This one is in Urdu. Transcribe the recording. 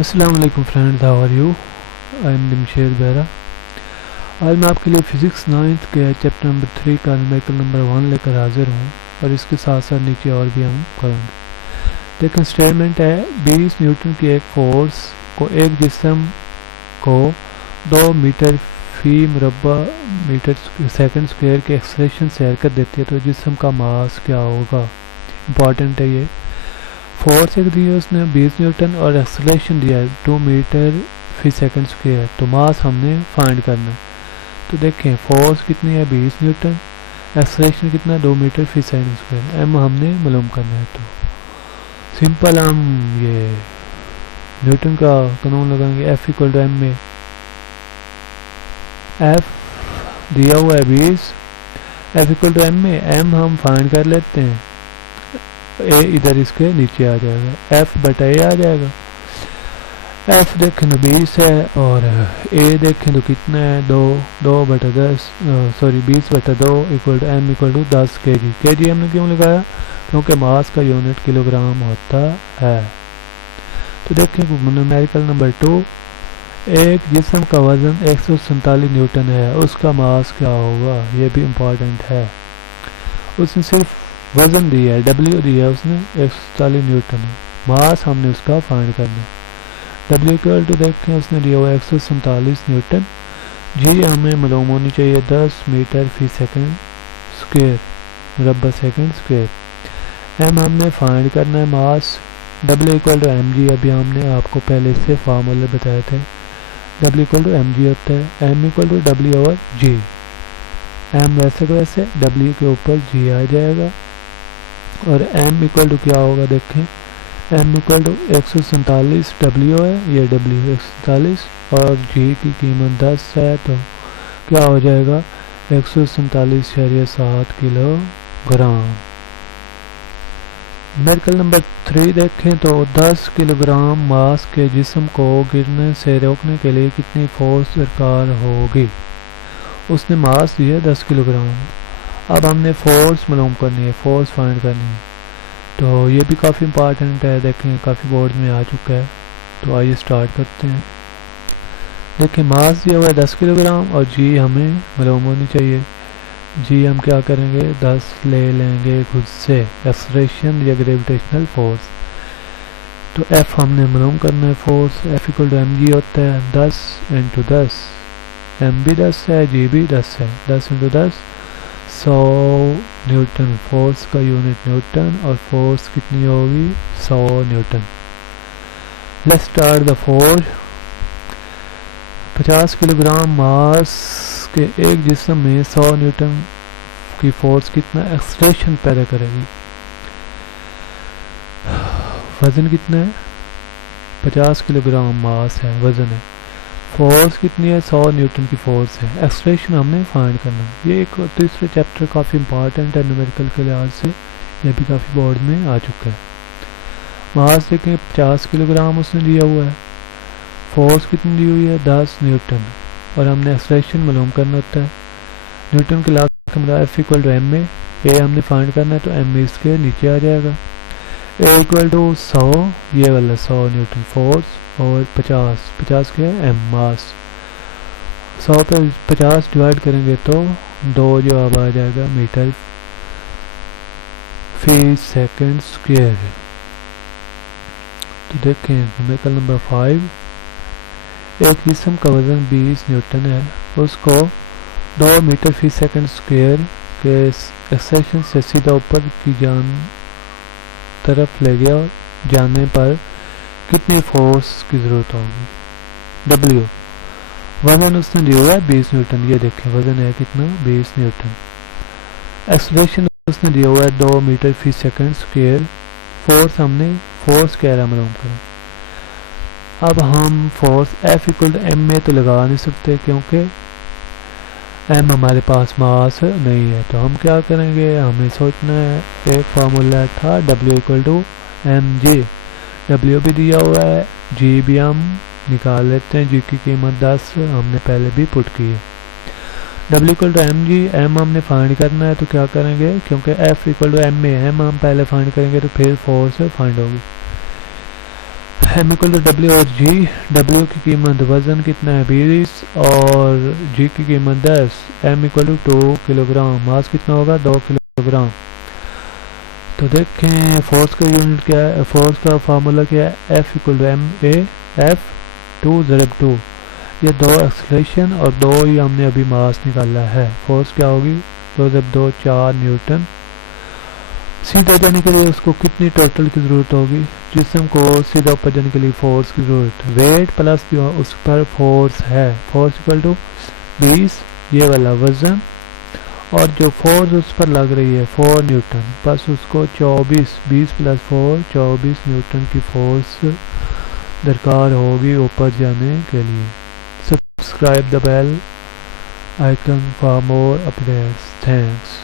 السلام علیکم friend, how are you? I am Jamshed Bera. آج میں آپ کے لیے فزکس 9th کے چیپٹر نمبر 3 کا نیومیریکل نمبر 1 لے کر حاضر ہوں، اور اس کے ساتھ ساتھ نیچے اور بھی ہم کریں گے۔ لیکن اسٹیٹمنٹ ہے 20 نیوٹن کی ایک فورس کو ایک جسم کو 2 میٹر فی مربع میٹر سیکنڈ اسکوائر کے ایکسلریشن سے حرکت دیتی ہے، تو جسم کا ماس کیا ہوگا؟ امپورٹنٹ ہے یہ۔ فورس ایک دی ہے اس نے 20 نیوٹن اور ایکسلریشن دیا ہے 2 میٹر فی سیکنڈ اسکوائر، تو ماس ہم نے فائنڈ کرنا ہے۔ تو دیکھیں فورس کتنی ہے 20 نیوٹن، ایکسلریشن کتنا ہے 2 میٹر فی سیکنڈ اسکوائر، ایم ہم نے معلوم کرنا ہے۔ تو سمپل ہم یہ نیوٹن کا قانون لگائیں گے، ایف ایکول ٹو ایم میں ایف دیا ہوا ہے 20، ایف ایکول ٹو ایم میں ایم ہم فائنڈ کر لیتے ہیں، اے ادھر اس کے نیچے آ جائے گا، ایف بٹا اے آ جائے گا۔ ایف دیکھیں تو 20 ہے اور اے دیکھیں تو کتنا ہے 2 بٹا 10 20 بٹا 2 equal to M equal to 10 K جی۔ کے جی ہم نے کیوں لگایا؟ کیونکہ ماس کا یونٹ کلو گرام ہوتا ہے۔ تو دیکھیں نیومیریکل نمبر 2، ایک جسم کا وزن 147 نیوٹن ہے، اس کا ماس کیا ہوگا؟ یہ بھی امپورٹنٹ ہے۔ اس نے صرف وزن دیا ہے، ڈبلیو دیا ہے اس نے 147 نیوٹن، ماس ہم نے اس کا فائنڈ کرنا ہے۔ ڈبلیو ایکول ٹو دیکھیں اس نے دیا ہوا 147 نیوٹن، جی ہمیں معلوم ہونی چاہیے 10 میٹر فی سیکنڈ اسکوائر مربع سیکنڈ اسکوائر، ایم ہم نے فائنڈ کرنا ہے mass, W equal to M g, ابھی ہم نے آپ کو پہلے سے فارمولے بتائے تھے، W equal to M G ہوتا ہے M equal to W over G, M ویسے کو ویسے ڈبلیو کے اوپر جی آ جائے گا، اور ایم ایکول ٹو کیا ہوگا دیکھیں، ایم ایکول ٹو 147 ڈبلیو ہے، یہ ڈبلیو 147 اور جی کی قیمت 10 ہے، تو کیا ہو جائے گا 147.7 کلو گرام۔ نیومیریکل نمبر 3 دیکھیں تو 10 کلو گرام ماس کے جسم کو گرنے سے روکنے کے لیے کتنی فورس درکار ہوگی؟ اس نے ماس دیا 10 کلو گرام، اب ہم نے فورس معلوم کرنی ہے، فورس فائنڈ کرنی ہے، تو یہ بھی کافی امپارٹنٹ ہے، دیکھیں کافی بورڈ میں آ چکا ہے۔ تو آئیے سٹارٹ کرتے ہیں۔ دیکھیں ماس دیا ہوا ہے 10 کلو گرام اور جی ہمیں معلوم ہونی چاہیے، جی ہم کیا کریں گے 10 لے لیں گے خود سے، ایکسلریشن یا گریویٹیشنل فورس، تو ایف ہم نے معلوم کرنا ہے force, F equal to M G ہوتا ہے 10 انٹو 10، ایم بھی 10 ہے جی بھی 10 ہے، 10 انٹو 10 100 نیوٹن، فورس کا یونٹ نیوٹن، اور فورس کتنی ہوگی 100 newton. Let's start the force. 50 kilogram mass کے ایک جسم میں 100 نیوٹن کی فورس کتنا ایکسلریشن پیدا کرے گی؟ وزن کتنا ہے 50 کلو گرام ماس ہے، وزن ہے، فورس کتنی ہے 100 نیوٹن کی فورس ہے، ایکسلریشن ہم نے فائنڈ کرنا ہے۔ یہ ایک تیسرے چیپٹر کافی امپارٹنٹ ہے نیومیریکل کے لحاظ سے، یہ بھی کافی بورڈ میں آ چکا ہے۔ ماس دیکھیں 50 کلو گرام اس نے دیا ہوا ہے، فورس کتنی دی ہوئی ہے 10 نیوٹن، اور ہم نے ایکسلریشن معلوم کرنا ہوتا ہے، نیوٹن کے لاکھ کے ایف ایکول ٹو ایم میں اے ہم نے فائنڈ کرنا ہے، تو ایم اس کے نیچے آ جائے گا، اے ایکول ٹو 100، یہ والا 100 نیوٹن فورس، اور 50 کے ایم ماس، 100 پہ 50 ڈیوائڈ کریں گے تو 2 جواب آ جائے گا میٹر فی سیکنڈ اسکوائر۔ تو دیکھیں نیومیریکل نمبر 5، ایک جسم کا وزن 20 نیوٹن ہے، اس کو 2 میٹر فی سیکنڈ اسکوائر کے ایکسلریشن سے سیدھا اوپر کی طرف لے گیا، جانے پر کتنی فورس کی ضرورت ہوگی؟ ڈبلیو، وزن اس نے دیا ہوا ہے 20 نیوٹن، یہ دیکھیں وزن ہے کتنا 20 نیوٹن، ایکسلریشن اس نے دیا ہوا ہے 2 میٹر فی سیکنڈ اسکوائر، فورس ہم نے فورس کہہ رہا معلوم کریں۔ اب ہم force F equal to M میں تو لگا نہیں سکتے کیونکہ ایم ہمارے پاس ماس نہیں ہے، تو ہم کیا کریں گے، ہمیں سوچنا ہے، ایک فارمولا تھا W equal to M G, W بھی دیا ہوا ہے، جی بھی ہم نکال لیتے ہیں، جی کی قیمت 10 ہم نے پہلے بھی پٹ کی ہے، W equal to M G, M ہم نے فائنڈ کرنا ہے، تو کیا کریں گے کیونکہ ایف ایکول ٹو ایم میں ایم ہم پہلے فائنڈ کریں گے تو پھر فورس فائنڈ ہوگی، ایم اکول ٹو ڈبلیو اور جی. ڈبلیو کی قیمت وزن کتنا ہے 20 اور جی کی قیمت 10. M equal to 2 kilogram. Mass کتنا ہوگا 2 کلو گرام. تو دیکھیں فورس کا یونٹ کیا ہے, فورس کا فارمولا کیا ہے, F equal to M A F 2 ضرب 2. یہ 2 ایکسلیشن اور 2 ہی ہم نے ابھی ماس نکالا ہے. فورس کیا ہوگی 2 ضرب 2 4 نیوٹن. سیدھا جانے کے لیے اس کو کتنی ٹوٹل کی ضرورت ہوگی, جسم کو سیدھا اوپر جانے کے لیے فورس کی ضرورت, ویٹ پلس جو اس پر فورس ہے, فورس اکول ٹو 20 یہ والا وزن, اور جو فورس اس پر لگ رہی ہے 4 نیوٹن, بس اس کو 24 20 پلس 4 24 نیوٹن کی فورس درکار ہوگی اوپر جانے کے لیے. Subscribe the bell icon for more updates. Thanks.